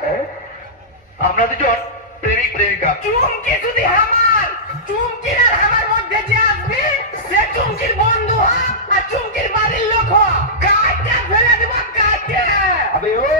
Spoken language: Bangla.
আমরা দুজন প্রেমিক প্রেমিকা। চুমকি যদি আমার চুমকির আর আমার মধ্যে যে আসবে সে চুমকির বন্ধু হোক আর চুমকির বাড়ির লোক হোক, কাটে ফেলে দেবো কাটে। আবে ও